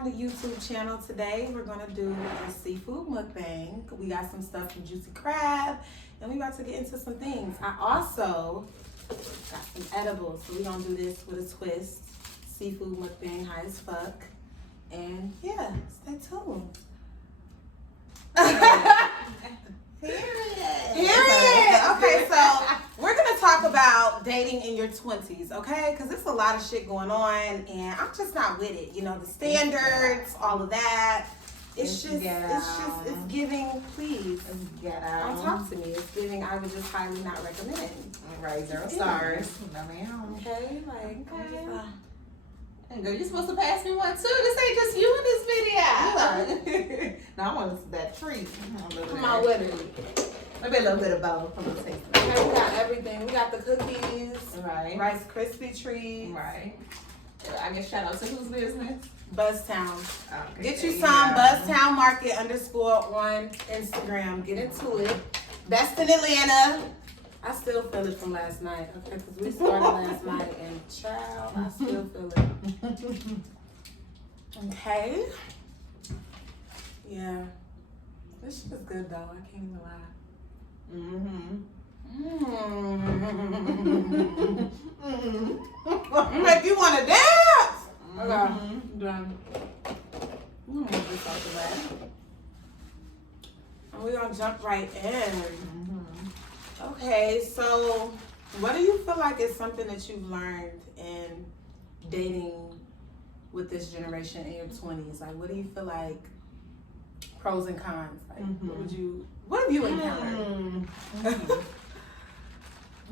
on the YouTube channel today. We're gonna do a seafood mukbang. We got some stuff from Juicy Crab, and we about to get into some things. I also got some edibles, so we're gonna do this with a twist. Seafood mukbang, high as fuck. And yeah, stay tuned. Period. Okay, so we're gonna talk about dating in your 20s, okay? Because there's a lot of shit going on, and I'm just not with it. You know, the standards, all of that. It's giving. Please, don't talk to me. It's giving. I would just highly not recommend. Right, 0 stars. No, ma'am. Okay, like. Okay. And girl, you're supposed to pass me one too. This ain't just you in this video. No, I want that treat. Come on with it. Maybe a little bit of both. Okay, we got everything. We got the cookies. Right. Rice Krispie treats. Right. I guess shout out to whose business? Buzztown. Okay, Get you some Buzztown Market _ on Instagram. Get into it. Best in Atlanta. I still feel it from last night, okay? Because we started last night, and child, I still feel it. Okay. Yeah. This shit is good, though. I can't even lie. Make you want to dance? Okay, I'm done. This off the bat. And we're going to jump right in. Okay, so what do you feel like is something that you've learned in dating with this generation in your 20s? Like, what do you feel like pros and cons? Like, what have you encountered?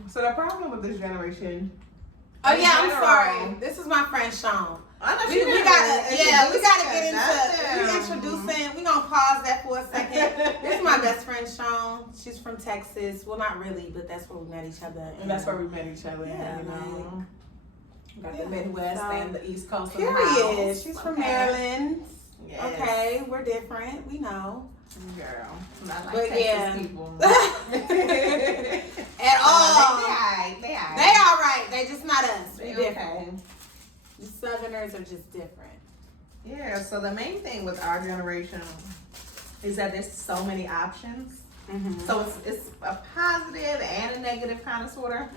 So the problem with this generation. Oh yeah, I'm sorry. This is my friend Sean. I know We gotta get into introducing. We're gonna pause that for a second. This is my best friend Sean. She's from Texas. Well, not really, but that's where we met each other. And that's where we met each other. Yeah, you know. Got the yeah, Midwest so, and the East Coast. Period. She's from Maryland. Yes. Okay, we're different. We know. Girl, not like But Texas yeah. people. At all. They all right. They just not us. We okay. different. The Southerners are just different. Yeah, so the main thing with our generation is that there's so many options. So it's a positive and a negative kind of sort of.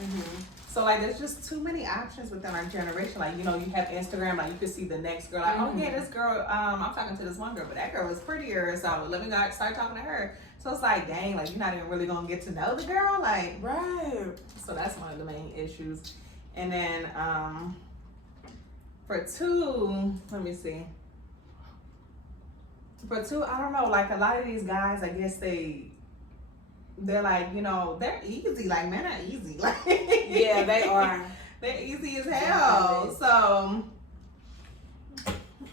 So like there's just too many options within our generation. Like, you know, you have Instagram, like you can see the next girl. Like, oh yeah, this girl, I'm talking to this one girl, but that girl was prettier, so let me start talking to her. So it's like, dang, like you're not even really gonna get to know the girl. Like, right. So that's one of the main issues. And then for two, let me see. For two, I don't know, like a lot of these guys, I guess they're like, you know, they're easy. Like, men are easy. Like, yeah, they are. They're easy as hell. So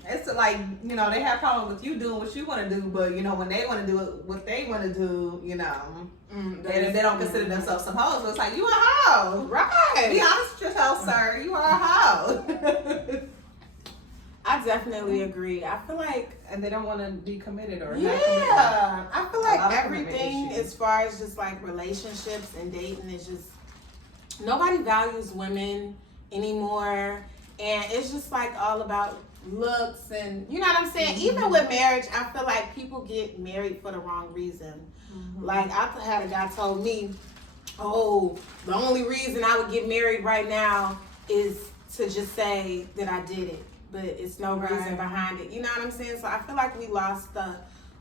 it's like, you know, they have problems with you doing what you want to do, but you know, when they want to do what they want to do, you know, they don't consider themselves some hoes. So it's like, you a hoe, right? Be honest with yourself, sir. You are a hoe. I definitely agree. I feel like, and they don't want to be committed or yeah. I feel like everything as far as just like relationships and dating is just nobody values women anymore, and it's just like all about looks and you know what I'm saying. Even with marriage, I feel like people get married for the wrong reason. Like I had a guy told me, "Oh, the only reason I would get married right now is to just say that I did it." But it's no reason behind it. You know what I'm saying? So I feel like we lost the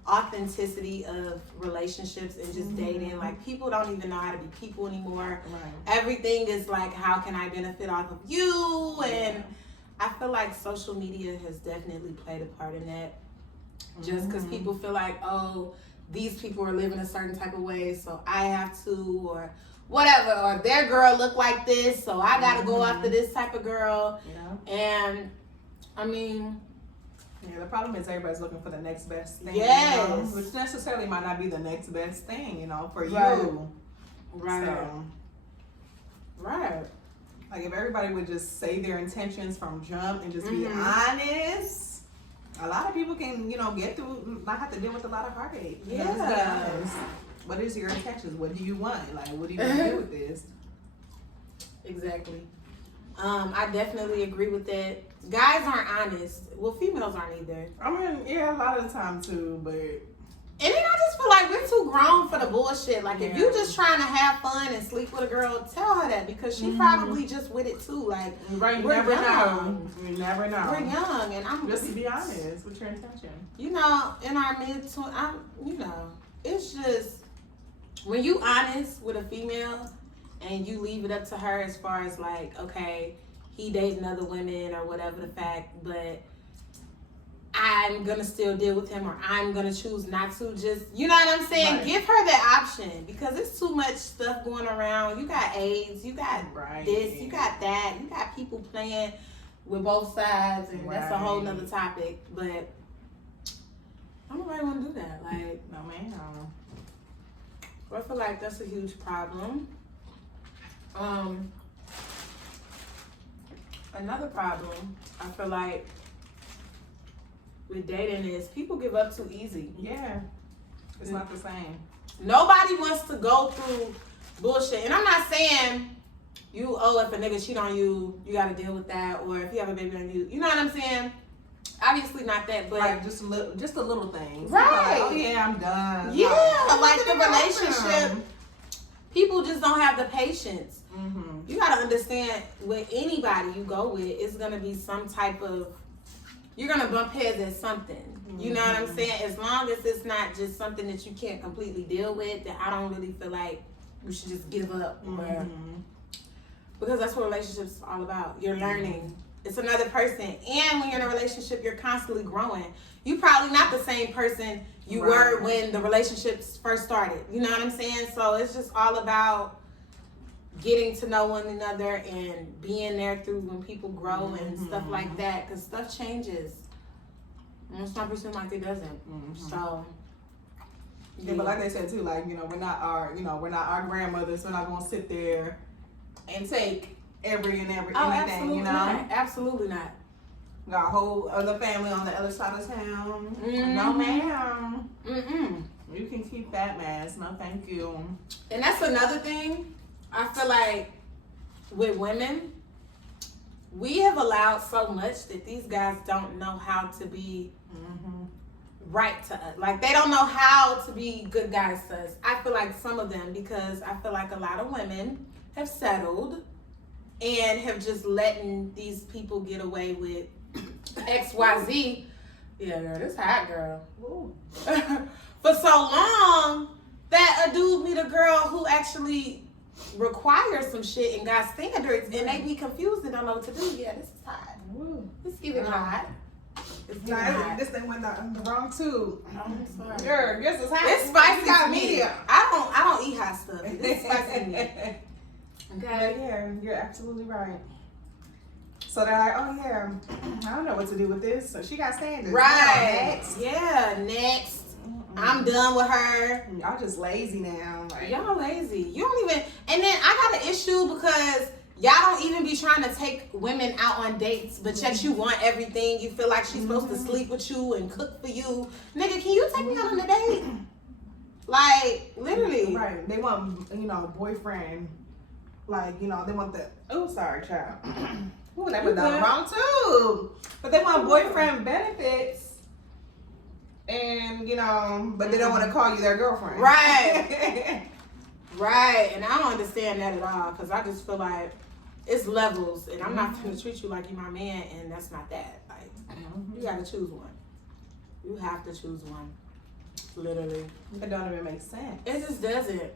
authenticity of relationships and just dating. Like people don't even know how to be people anymore. Right. Everything is like, how can I benefit off of you? And I feel like social media has definitely played a part in that. Just because people feel like, oh, these people are living a certain type of way, so I have to, or whatever, or their girl look like this, so I gotta go after this type of girl. Yeah. And I mean, yeah, the problem is everybody's looking for the next best thing. Yes. You know? Which necessarily might not be the next best thing, you know, for you. Right. So, right. Like if everybody would just say their intentions from jump and just be honest, a lot of people can, you know, get through, not have to deal with a lot of heartache. Yeah. Just be honest. What is your intentions? What do you want? Like, what do you want to do with this? Exactly. I definitely agree with that. Guys aren't honest. Well, females aren't either. I mean, yeah, a lot of the time too, but. And then I just feel like we're too grown for the bullshit. Like, if you just trying to have fun and sleep with a girl, tell her that, because she probably just with it too. Like, right, we're never young. know. You never know. We're young, and I'm just to be honest with your intention. You know, in our mid-20s, you know, it's just when you honest with a female and you leave it up to her as far as like, okay, he dating other women or whatever the fact, but I'm gonna still deal with him, or I'm gonna choose not to. Just, you know what I'm saying? Right. Give her that option, because it's too much stuff going around. You got AIDS, you got this, you got that, you got people playing with both sides, and that's a whole nother topic. But I don't really want to do that. Like, no, man. I feel like that's a huge problem. Another problem I feel like with dating is people give up too easy. Yeah. It's not the same. Nobody wants to go through bullshit. And I'm not saying if a nigga cheat on you, you gotta deal with that, or if you have a baby on you, you know what I'm saying? Obviously not that, but like just a little thing. Right. Like, oh yeah, I'm done. Yeah, like the relationship. People just don't have the patience. Mm-hmm. You gotta understand, with anybody you go with, it's gonna be some type of, you're gonna bump heads at something. Mm-hmm. You know what I'm saying? As long as it's not just something that you can't completely deal with, then I don't really feel like you should just give up. Because that's what relationships are all about. You're learning. It's another person. And when you're in a relationship, you're constantly growing. You probably not the same person you were when the relationships first started. You know what I'm saying? So it's just all about getting to know one another and being there through when people grow and stuff like that. Because stuff changes. And some person like it doesn't. So yeah, but like they said too, like, we're not our grandmothers. We're not gonna sit there and take anything, absolutely not. Absolutely not. Got a whole other family on the other side of town. No, ma'am. You can keep that mess. No, thank you. And that's another thing. I feel like with women, we have allowed so much that these guys don't know how to be right to us. Like, they don't know how to be good guys to us. I feel like some of them, because I feel like a lot of women have settled and have just letting these people get away with XYZ. Yeah, girl, this hot girl. For so long that a dude meet a girl who actually requires some shit and got standards, and they be confused and don't know what to do. Yeah, this is hot. Let's give it hot. This thing went down the wrong tube. I'm sorry. Girl, this is hot. It's spicy to me. I don't eat hot stuff. It's spicy to me. Okay. Yeah, you're absolutely right. So they're like, oh yeah, I don't know what to do with this. So she got standards. Right. Next. I'm done with her. Y'all just lazy now. Like, y'all lazy. You don't even. And then I got an issue because y'all don't even be trying to take women out on dates, but yet you want everything. You feel like she's supposed to sleep with you and cook for you. Nigga, can you take me out on a date? Like, literally. Right. They want, a boyfriend. Like, they want the, oh, sorry, child. Ooh, that was done wrong too. But they want boyfriend benefits. And, but they don't want to call you their girlfriend. Right. Right. And I don't understand that at all, because I just feel like it's levels, and I'm not going to treat you like you're my man, and that's not that. Like, you got to choose one. You have to choose one. Literally. It don't even make sense. It just doesn't.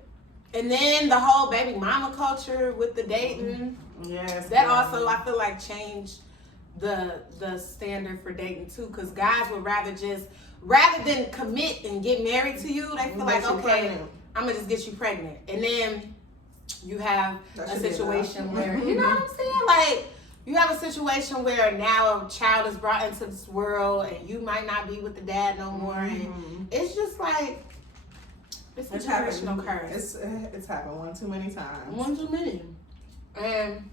And then the whole baby mama culture with the dating. Yes. That also, I feel like, changed the standard for dating too, because guys would rather than commit and get married to you, they feel like, okay, I'm gonna just get you pregnant. And then you have a situation where, you know what I'm saying? Like, you have a situation where now a child is brought into this world and you might not be with the dad no more. And it's just like, it's a generational curse. It's happened one too many times. One too many. And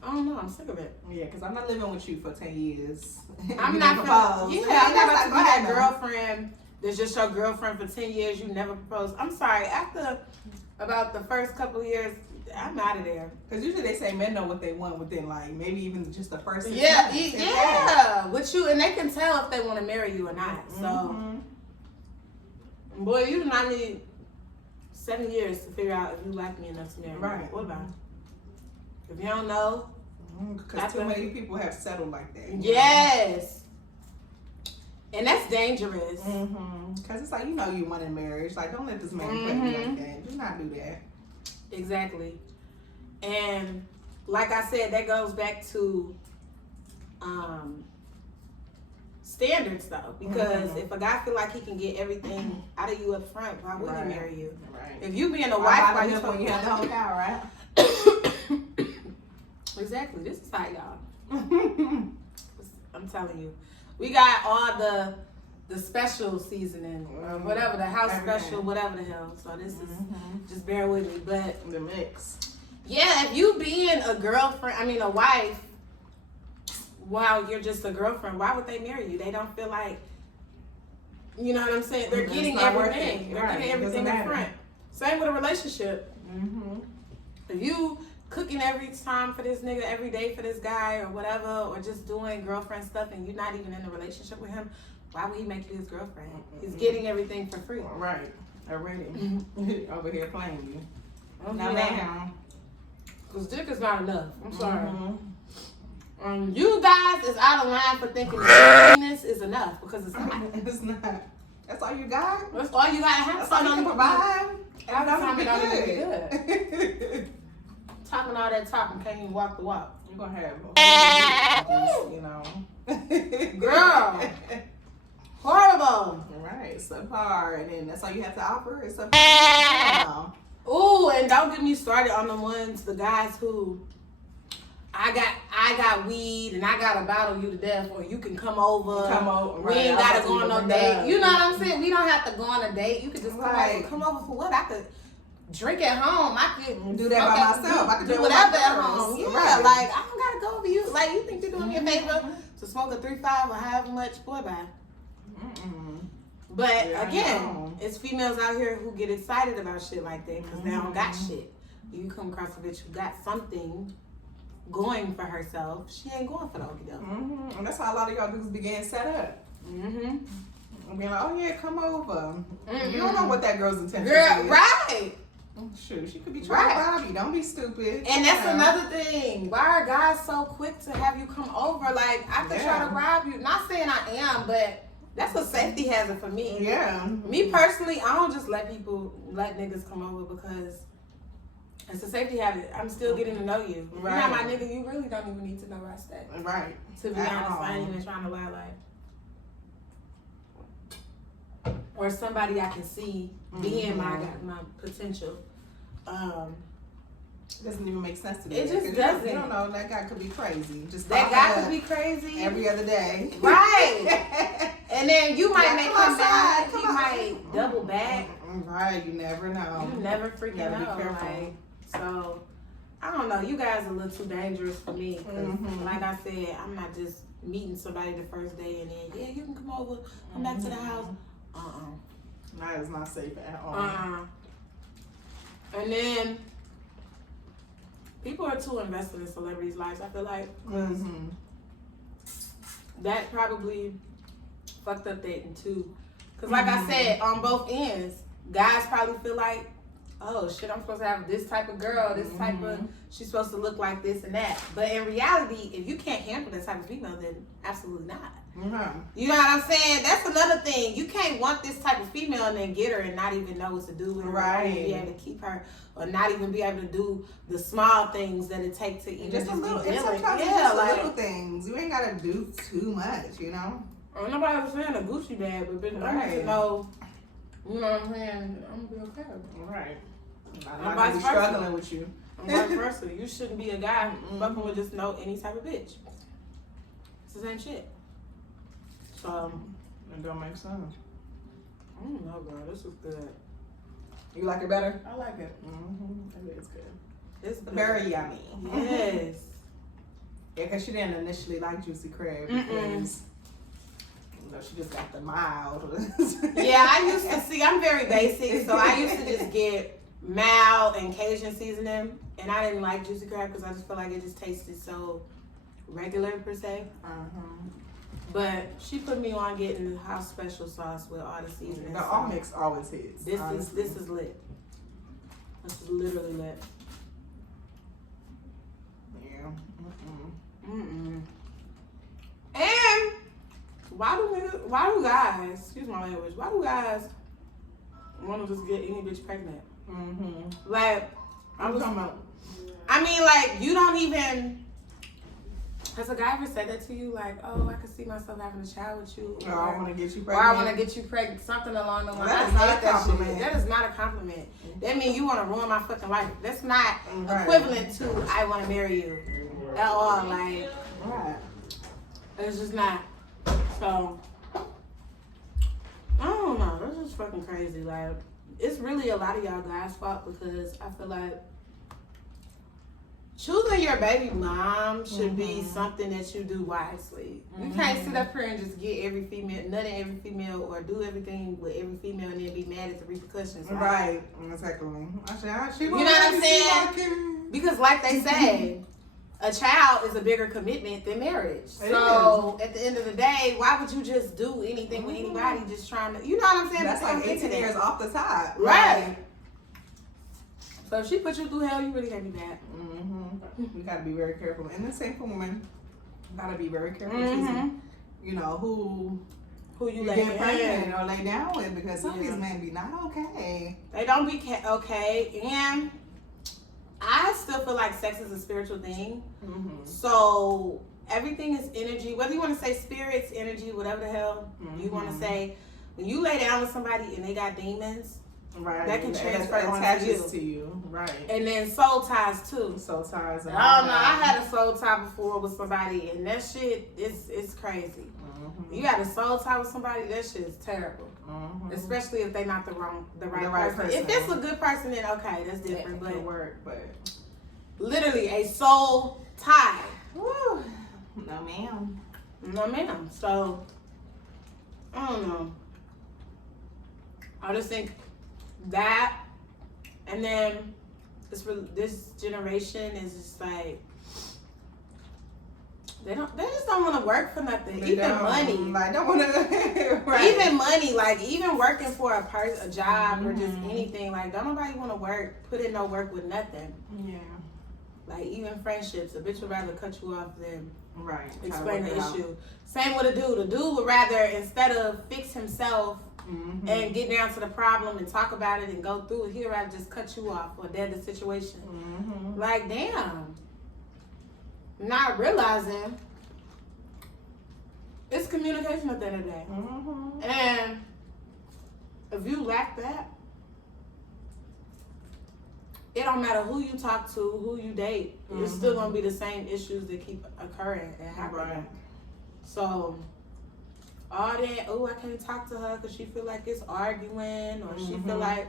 I don't know, I'm sick of it. Yeah, because I'm not living with you for 10 years. I'm not about to be that girlfriend that's just your girlfriend for 10 years, you never proposed. I'm sorry, after about the first couple of years, I'm out of there. Because usually they say men know what they want within like maybe even just the first 6 Yeah, months. yeah. With you, and they can tell if they want to marry you or not. So, boy, you do not need 7 years to figure out if you like me enough to marry me. Right. What about? If you don't know, because too many people have settled like that. Yes. And that's dangerous. Because it's like, you know, you want in marriage. Like, don't let this man play you like that. Do not do that. Exactly. And like I said, that goes back to standards though. Because if a guy feel like he can get everything out of you up front, why would he marry you? Right. If you being a wife, why you when you have the whole cow, right? Exactly. This is how y'all. I'm telling you. We got all the special seasoning, or whatever, the house special, whatever the hell. So this is, just bear with me. But the mix. Yeah, if you being a wife, while you're just a girlfriend, why would they marry you? They don't feel like, you know what I'm saying? They're getting everything. They're getting everything in front. Same with a relationship. If you cooking every time for this nigga, every day for this guy or whatever, or just doing girlfriend stuff and you're not even in a relationship with him, why would he make you his girlfriend? He's getting everything for free. Right. Already. Over here playing you. Now, man. Because dick is not enough. I'm sorry. You guys is out of line for thinking that penis is enough, because it's not. It's not. That's all you got? That's all you got to have. That's all you can provide? Every time it don't even be good. Talking all that talking, can't even walk the walk. You're going to have, you know. Girl. Horrible. Right. Subpar. And then that's all you have to offer is subpar. Ooh, and don't get me started on the guys who, I got weed and I gotta bottle you to death, or you can come over. We ain't gotta go on no date. You know what I'm saying? We don't have to go on a date. You could just come over for what? I could drink at home. I could do that by myself. I could do whatever at home. Yeah, like I don't gotta go over you. Like, you think you're doing me a favor to smoke a 3-5 or however much? Boy, bye. But again, it's females out here who get excited about shit like that because they don't got shit. You come across a bitch who got something going for herself, she ain't going for the okie doke. And that's how a lot of y'all dudes began set up. Being like, oh yeah, come over. You don't know what that girl's intention is. Right. Shoot, she could be trying to rob you. Don't be stupid. And that's another thing. Why are guys so quick to have you come over? Like, I could try to rob you. Not saying I am, but that's a safety hazard for me. Yeah. Me personally, I don't just let niggas come over because it's a safety hazard. I'm still getting to know you. Right. You're not my nigga, you really don't even need to know where I stay. Right. To be honest, I ain't even trying to lie or somebody I can see being my potential. Doesn't even make sense to me. It just doesn't. You don't know, that guy could be crazy. Just that guy could be crazy every other day. Right. And then you might make him mad. He might double back. Right. You never know. You never freaking know. Be careful. Like, so I don't know. You guys are a little too dangerous for me. Cause like I said, I'm not just meeting somebody the first day and then you can come over, come back to the house. That is not safe at all. And then people are too invested in celebrities' lives, I feel like. That probably fucked up dating too. Because like I said, on both ends, guys probably feel like, oh shit, I'm supposed to have this type of girl, this type of, she's supposed to look like this and that. But in reality, if you can't handle this type of female, then absolutely not. You know what I'm saying? That's another thing. You can't want this type of female and then get her and not even know what to do with her. Right. Be able to keep her, or not even be able to do the small things that it takes to even just a little. Sometimes just like little things. You ain't gotta do too much, you know. Nobody was saying a Gucci bag, but bitch, I need to know. You know what I'm saying? I'm gonna be okay. Right. I'm vice versa. Struggling with you. I'm vice versa. You shouldn't be a guy fucking with just any type of bitch. It's the same shit. So it don't make sense. I don't know, girl. This is good. You like it better? I like it. It's good. It's good. Very yummy. Yes. Yeah, because she didn't initially like Juicy Crab because she just got the mild. Yeah, I used to see. I'm very basic, so I used to just get mild and Cajun seasoning. and I didn't like juicy crab because I just felt like it just tasted so regular per se. But she put me on getting the house special sauce with all the seasonings. The all mix always hits. This is lit. This is literally lit. Yeah. And why do guys, excuse my language, why do guys want to just get any bitch pregnant? Like, I mean, like, you don't even. Has a guy ever said that to you? Like, oh, I could see myself having a child with you. Or I want to get you pregnant. Or I want to get you pregnant. Something along the lines. That is not a compliment. That is not a compliment. That means you want to ruin my fucking life. That's not equivalent to I want to marry you at all. Like, it's just not. So, I don't know. That's just fucking crazy. Like, it's really a lot of y'all guys' fault because I feel like choosing your baby mom should be something that you do wisely. You can't sit up here and just get every female, nut in every female, or do everything with every female and then be mad at the repercussions. Right, exactly. You know what I'm saying? Because like they say, a child is a bigger commitment than marriage. So at the end of the day, why would you just do anything with anybody just trying to, you know what I'm saying? That's like 18 years off the top. Right. So if she put you through hell, you really can't be bad. You gotta be very careful. And the same for women, gotta be very careful choosing, you know, who you get pregnant or lay down with, because some of these men be not okay. They don't be okay. And I still feel like sex is a spiritual thing. So everything is energy. Whether you want to say spirits, energy, whatever the hell you want to say, when you lay down with somebody and they got demons, that can transfer to you. Right. And then soul ties too. Soul ties. I don't know. I had a soul tie before with somebody, and that shit is crazy. You got a soul tie with somebody, that shit is terrible. Especially if they not the right person. If it's a good person, then okay, that's different. But literally a soul tie. Woo. No ma'am. No ma'am. So I don't know. I just think that, and then this generation is just like they just don't want to work for nothing. Money, like don't want to. Even money, like even working for a job or just anything. Like don't nobody want to put in no work with nothing. Yeah. Like even friendships, a bitch would rather cut you off than explain the issue. Same with a dude. A dude would rather, instead of fix himself and get down to the problem and talk about it and go through it, he'd rather just cut you off or dead the situation. Like, damn. Not realizing it's communication at the end of the day. And if you lack that, it don't matter who you talk to, who you date. It's still going to be the same issues that keep occurring and happening. So all that, oh, I can't talk to her because she feel like it's arguing, or she feel like,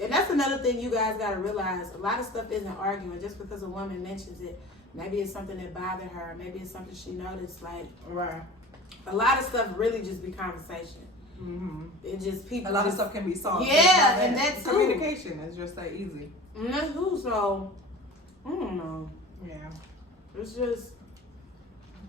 and that's another thing you guys got to realize. A lot of stuff isn't arguing just because a woman mentions it. Maybe it's something that bothered her. Maybe it's something she noticed. Like, a lot of stuff really just be conversation. It just people. A lot of stuff can be solved. Yeah, and that's communication is just that easy. And that's who. So I don't know. Yeah, it's just.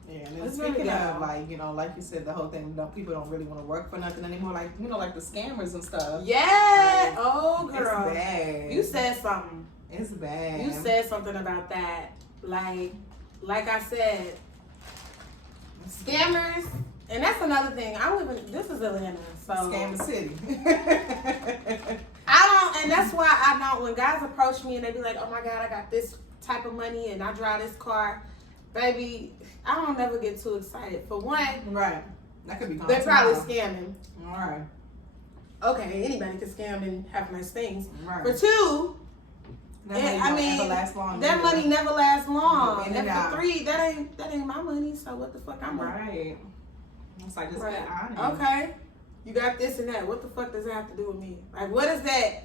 Yeah, and then speaking of, like, you know, like you said, the whole thing, you know, people don't really want to work for nothing anymore. Like, you know, like the scammers and stuff. Yeah. Like, oh, girl. It's bad. You said something. It's bad. You said something about that. Like I said, scammers, and that's another thing. This is Atlanta, so. Scammer City. And that's why I don't, when guys approach me and they be like, oh my God, I got this type of money and I drive this car, baby, I don't never get too excited. For one, that could be. They're probably scamming. All right. Okay, anybody can scam and have nice things. For two, that money never lasts long. And for three, that ain't my money. So what the fuck I'm right. It's like just be honest. Okay, you got this and that. What the fuck does that have to do with me? Like, what is that?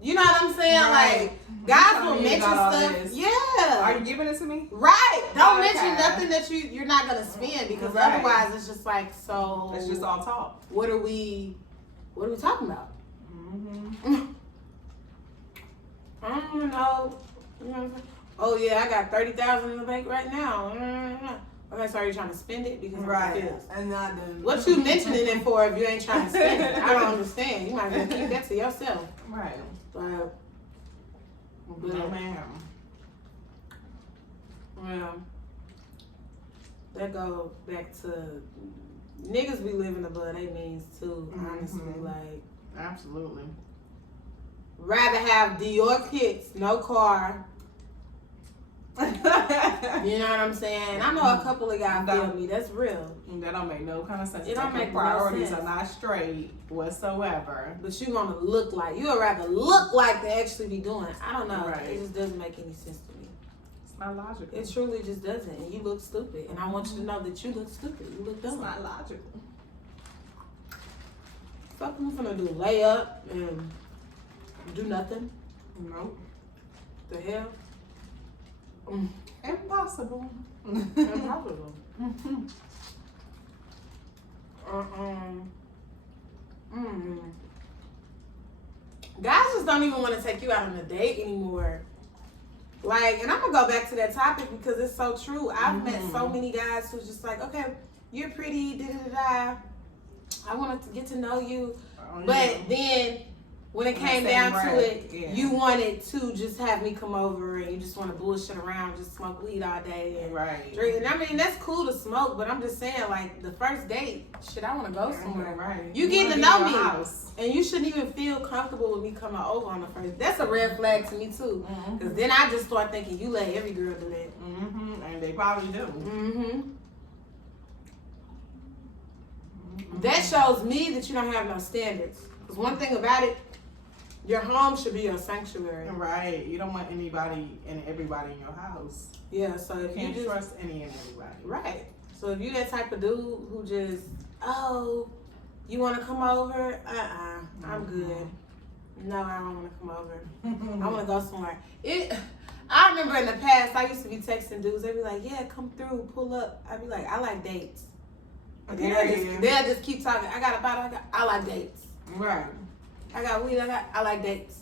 You know what I'm saying? Like, guys will mention stuff. Yeah. Are you giving it to me? Right. Don't mention nothing that you're not gonna spend, because otherwise it's just like, so. It's just all talk. What are we talking about? I don't know. You know what I'm saying? Oh yeah, I got 30,000 in the bank right now. Okay, so are you trying to spend it? Because Right. And not then. what you mentioning it for if you ain't trying to spend it? I don't understand. You might as well keep that to yourself. Right. But No, ma'am. well, that goes back to niggas be living above their means too. Honestly, like Absolutely. rather have Dior kicks, no car. You know what I'm saying? I know a couple of y'all feel me. That's real. That don't make no kind of sense. It don't make no priorities sense. are not straight whatsoever. But you want to look like, you would rather look like they actually be doing it. I don't know. Right. It just doesn't make any sense to me. It's not logical. It truly just doesn't. And you look stupid. And I want you to know that you look stupid. You look dumb. It's not logical. Fuck, I'm finna do lay up and do nothing. Nope. The hell? Impossible. Impossible. Guys just don't even want to take you out on a date anymore. Like, and I'm gonna go back to that topic because it's so true. I've met so many guys who's just like, okay, you're pretty, da-da-da-da. I wanted to get to know you. But then when it came down to it, you wanted to just have me come over and you just want to bullshit around, just smoke weed all day and drink. And I mean, that's cool to smoke, but I'm just saying, like, the first date, shit, I want to go somewhere. Right. You getting to know me. And you shouldn't even feel comfortable with me coming over on the first. That's a red flag to me, too. Because then I just start thinking, you let every girl do that. And they probably do. That shows me that you don't have no standards. Because one thing about it, your home should be your sanctuary. Right. You don't want anybody and everybody in your house. Yeah, so if You can't you just trust any and everybody. right. So if you that type of dude who just, oh, you want to come over? I'm good. No, I don't want to come over. I want to go somewhere. I remember in the past, I used to be texting dudes. They'd be like, yeah, come through, pull up. I'd be like, I like dates. And they'll just keep talking. I got a bottle. I like dates. Right. I got weed. I like dates.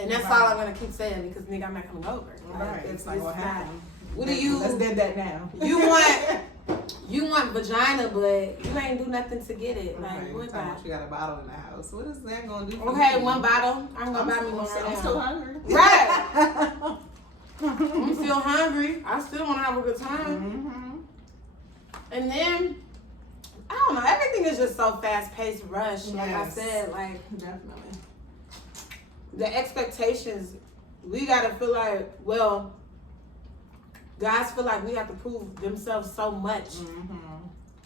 And that's all I'm gonna keep saying because nigga, I'm not coming over. Right. It's not gonna happen. What do you? Let's do that now. You want vagina, but you ain't do nothing to get it. Like what? You got a bottle in the house. What is that gonna do? Okay, one bottle. I'm gonna buy me one right now. I'm still hungry. Right. I'm still hungry. I still want to have a good time. And then. I don't know. Everything is just so fast-paced, rushed. Like I said, like definitely. The expectations, we gotta feel like, well, guys feel like we have to prove themselves so much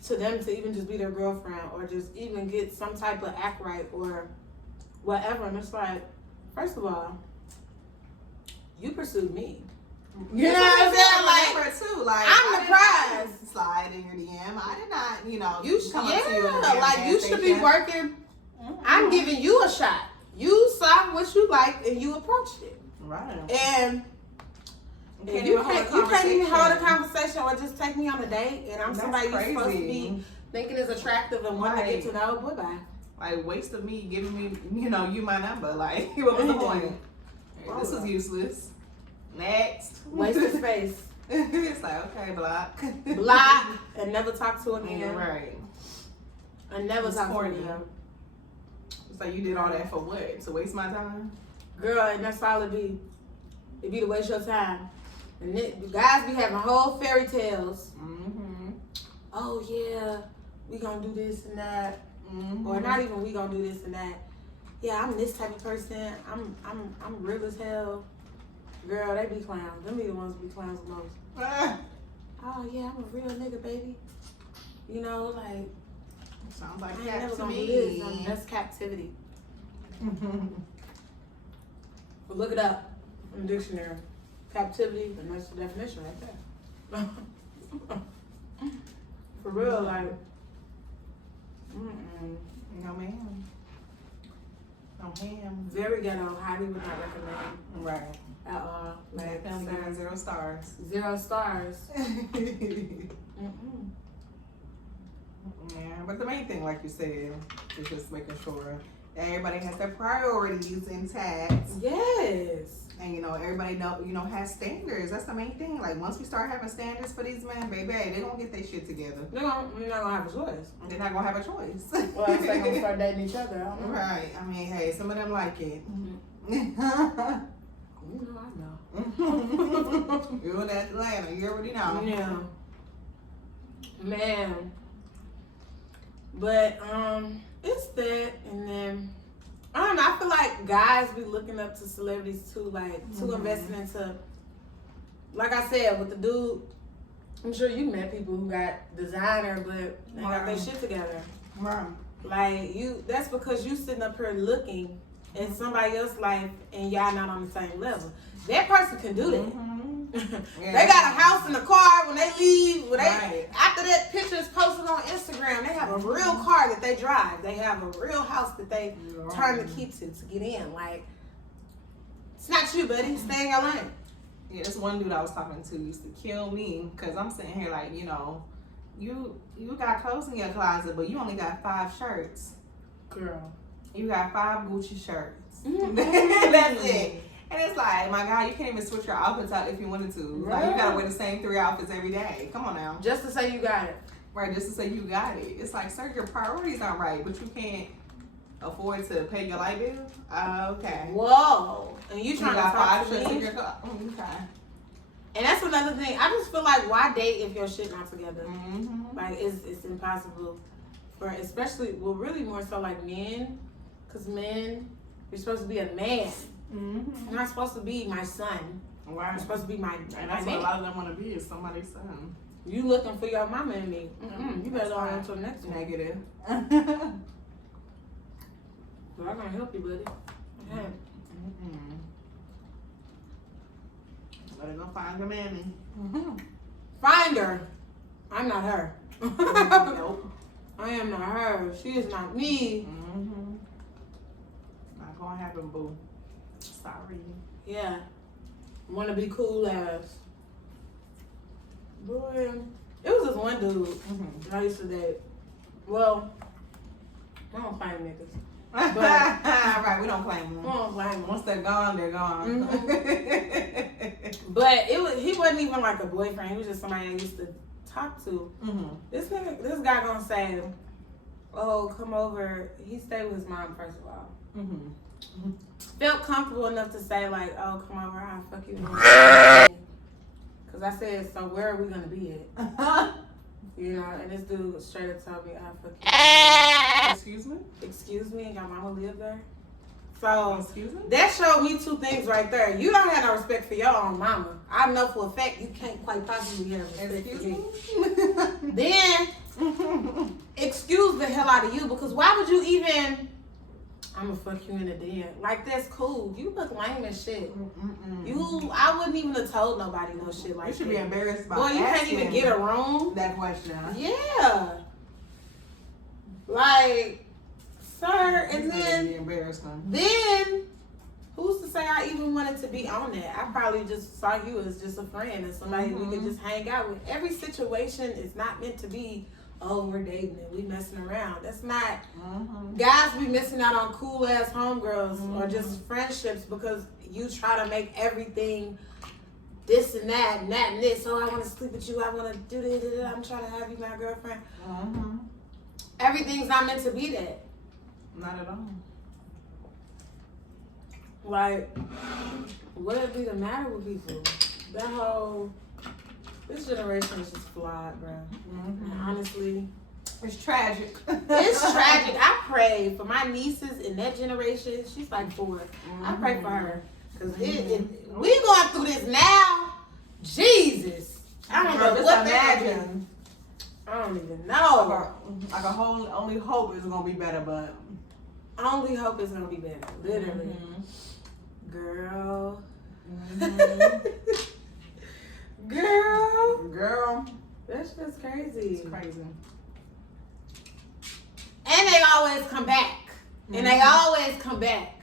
to them to even just be their girlfriend or just even get some type of act right or whatever. And it's like, first of all, you pursued me. You know what I'm saying? Like, I'm the prize. Slide in your DM. I did not, you come up to you in the like you should be working. I'm giving you a shot. You saw what you liked and you approached it. Right. And you can't even hold a conversation or just take me on a date and I'm somebody you're supposed to be thinking is attractive and want to get to know. Bye-bye. Like, waste of me giving me, you my number. Like, what was the point? This was useless. Next. Waste of space. It's like, okay, block. Block and never talk to again. Right. And never talk to again. It's like you did all that for what? To waste my time? Girl, and that's all it be. It be to waste your time. And guys be having whole fairy tales. Oh yeah, we gonna do this and that. Or not even we gonna do this and that. Yeah, I'm this type of person. I'm real as hell. Girl, they be clowns. Them be the ones who be clowns the most. Oh yeah, I'm a real nigga, baby. Like sounds like I ain't cat never to gonna me. do this. That's captivity. But look it up in the dictionary. Captivity, and that's the definition right there. For real, like. No ma'am. No ma'am. Very ghetto. Highly would not recommend. Right. At all. Like, Family giving 0 stars. 0 stars. Yeah, but the main thing, like you said, is just making sure Everybody has their priorities intact. Yes. And everybody has standards. That's the main thing. Like once we start having standards for these men, baby, they gonna get their shit together. They're not gonna have a choice. They're not gonna have a choice. Well, if they gonna start dating each other, I don't know. Right. I mean, hey, some of them like it. I know. You're in Atlanta. You already know. Yeah. Man. But it's that, and then I don't know. I feel like guys be looking up to celebrities too, like too invested into. Like I said, with the dude, I'm sure you met people who got designer, but they got their shit together. Right. Like that's because you sitting up here looking in somebody else's life and y'all not on the same level. That person can do that. Yeah. They got a house and a car when they leave. After that picture is posted on Instagram, they have a real car that they drive. They have a real house that they turn the key to get in. Like, it's not you, buddy. Stay in your lane. Yeah, this one dude I was talking to used to kill me because I'm sitting here like, you got clothes in your closet, but you only got 5 shirts. Girl. You got 5 Gucci shirts. That's it. And it's like, my God, you can't even switch your outfits out if you wanted to. Right. Like, you gotta wear the same 3 outfits every day. Come on now. Just to say you got it. Right, just to say you got it. It's like, sir, your priorities aren't right, but you can't afford to pay your light bill? Okay. Whoa. And you trying to talk 5 to shirts in me? your car. Okay. And that's another thing. I just feel like, why date if your shit not together? Mm-hmm. Like, it's impossible for, especially, well, really more so like men. Because men, you're supposed to be a man. Mm-hmm. You're not supposed to be my son. Right. You're supposed to be my And that's man. what a lot of them want to be, is somebody's son. You looking for your mama and me. You better go on to the next one. Negative. Well, I'm going to help you, buddy. Okay. Better go find a mammy. Find her. I'm not her. Nope. I am not her. She is not me. Not gonna happen, boo. Sorry. Yeah. Want to be cool ass. Boy, it was this one dude I used to date. Well, I don't claim niggas. Right, we don't claim them. I don't claim them. Once they're gone, they're gone. But he wasn't even like a boyfriend. He was just somebody I used to talk to. This guy gonna say, "Oh, come over." He stayed with his mom first of all. Felt comfortable enough to say like, "Oh, come over, I'll fuck you." Cause I said, "So where are we gonna be at?" And this dude straight up told me, "I'll fuck you." Excuse me, and your mama live there. So that showed me 2 things right there. You don't have no respect for your own mama. I know for a fact you can't quite possibly have respect for me. Then excuse the hell out of you, because why would you even? I'm gonna fuck you in the den. Like, that's cool. You look lame as shit. I wouldn't even have told nobody no shit like that. You should be embarrassed by Boy, you can't even get a room. That question. Yeah. Like, sir, and then who's to say I even wanted to be on that? I probably just saw you as just a friend and somebody we could just hang out with. Every situation is not meant to be, oh, we're dating and we messing around. That's not. Guys be missing out on cool ass homegirls or just friendships because you try to make everything this and that and that and this. Oh, I want to sleep with you. I want to do this. I'm trying to have you my girlfriend. Everything's not meant to be that. Not at all. Like, what be the matter with people? This generation is just flawed, bro. And honestly, it's tragic. It's tragic. I pray for my nieces in that generation. She's like 4. I pray for her. Because we going through this now. Jesus. I don't know what to imagine. I don't even know. Like a whole, only hope is going to be better, but. Only hope is going to be better. Literally. Girl. Girl. That's just crazy. It's crazy. And they always come back. And they always come back.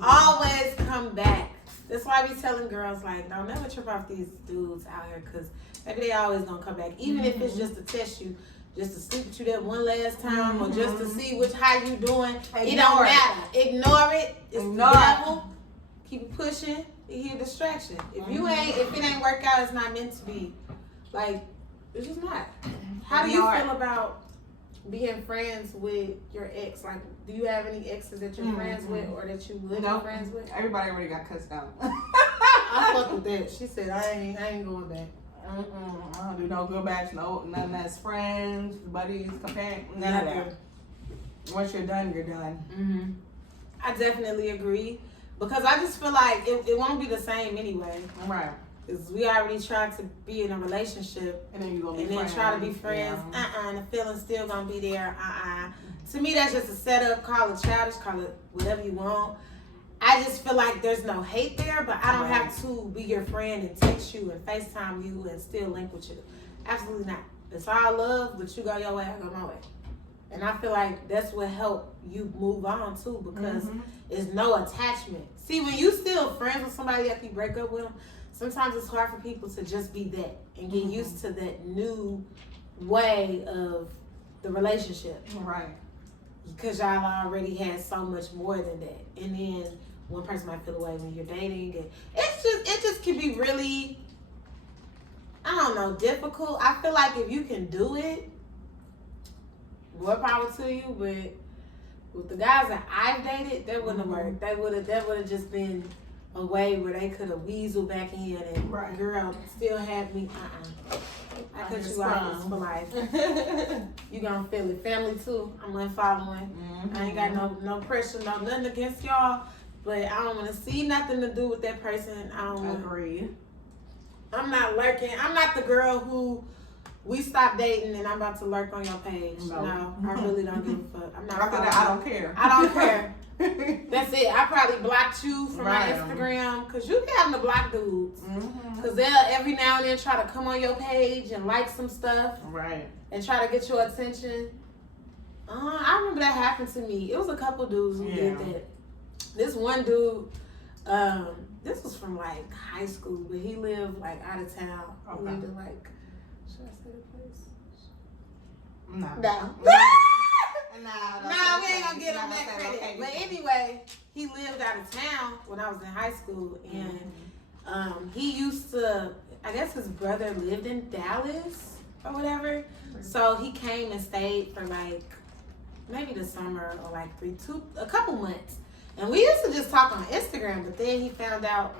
Always come back. That's why we telling girls, like, don't never trip off these dudes out here, because maybe they always gonna come back. Even if it's just to test you. just to sleep with you that one last time, or just to see how you doing. It Ignore don't it. matter. Ignore it. It's Ignore the it. devil. Keep it pushing. It a distraction. If it ain't work out, it's not meant to be. Like, it's just not. How do you feel about being friends with your ex? Like, do you have any exes that you're friends with, or that you would be friends with? Everybody already got cussed out. I fuck with that. She said, I ain't going back. I don't do no good backs, none that's friends, buddies, companions, none of that. Once you're done, you're done. I definitely agree, because I just feel like it won't be the same anyway. Right. Because we already tried to be in a relationship, and then you gonna be friends. Try to be friends. Yeah. And the feeling's still gonna be there. To me, that's just a setup. Call it childish. Call it whatever you want. I just feel like there's no hate there, but I don't have to be your friend and text you and FaceTime you and still link with you. Absolutely not. It's all love, but you go your way, I go my way. And I feel like that's what helped you move on too, because it's no attachment. See, when you still friends with somebody after you break up with them, sometimes it's hard for people to just be that and get used to that new way of the relationship. Right. Because y'all already had so much more than that. And then one person might feel away when you're dating. And it just can be really, I don't know, difficult. I feel like if you can do it, more power to you. But with the guys that I've dated, that wouldn't have worked. That would have just been a way where they could have weaseled back in and girl still have me. I cut you out for life. You gonna feel it. Family too. I'm unfollowing. I ain't got no pressure, nothing against y'all. But I don't want to see nothing to do with that person. I don't agree. I'm not lurking. I'm not the girl who we stop dating and I'm about to lurk on your page. No, I really don't give a fuck. I'm not. I don't care. I don't care. That's it. I probably blocked you from my Instagram, because you be having to block dudes. Because they'll every now and then try to come on your page and like some stuff. Right. And try to get your attention. I remember that happened to me. It was a couple dudes who did that. This one dude, this was from like high school, but he lived like out of town. He lived in like, should I say the place? No. No, we ain't gonna get him that credit. Okay, but anyway, he lived out of town when I was in high school, and he used to, I guess his brother lived in Dallas or whatever, so he came and stayed for like maybe the summer or like a couple months. And we used to just talk on Instagram, but then he found out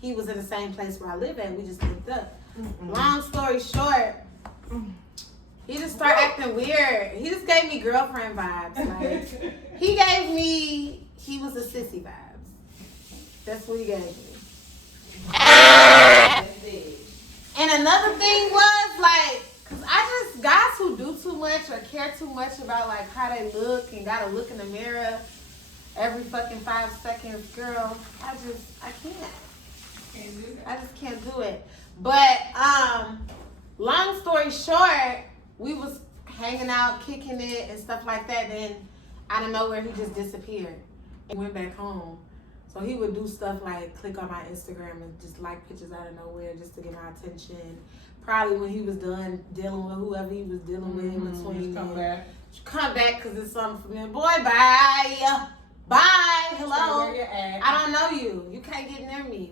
he was in the same place where I live at. We just linked up. Long story short, he just started acting weird. He just gave me girlfriend vibes. Like, he was a sissy vibes. That's what he gave me. And another thing was like, cause guys who do too much or care too much about like how they look and gotta look in the mirror every fucking 5 seconds, girl, I can't. I just can't do it. But long story short, we was hanging out, kicking it and stuff like that. Then out of nowhere, he just disappeared and went back home. So he would do stuff like click on my Instagram and just like pictures out of nowhere just to get my attention. Probably when he was done dealing with whoever he was dealing with in between. Come back because it's something for me. Boy, bye. Bye. Hello. I don't know you. You can't get near me.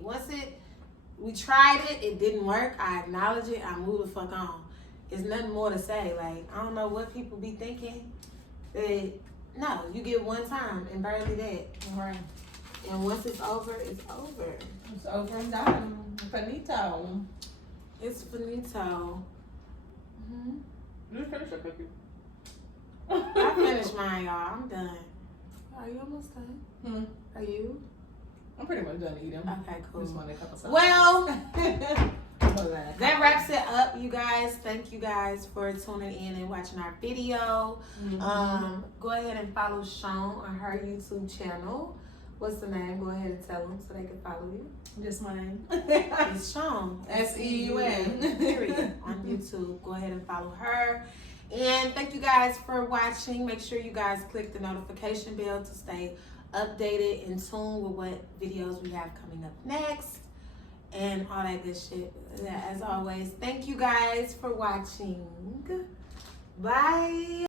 We tried it. It didn't work. I acknowledge it. I move the fuck on. There's nothing more to say. Like, I don't know what people be thinking. No, you get one time and barely that. Right. And once it's over, it's over. It's over and done. Finito. It's finito. You finish your cookie? I finished mine, y'all. I'm done. Are you almost done? Are you? I'm pretty much done eating. Okay, cool. Just wanted a couple songs. Well, that wraps it up, you guys. Thank you guys for tuning in and watching our video. Go ahead and follow Sean on her YouTube channel. What's the name? Go ahead and tell them so they can follow you. Just mine. It's Sean. SEUN. Period. On YouTube. Go ahead and follow her. And thank you guys for watching. Make sure you guys click the notification bell to stay updated and tuned with what videos we have coming up next and all that good shit. As always, thank you guys for watching. Bye.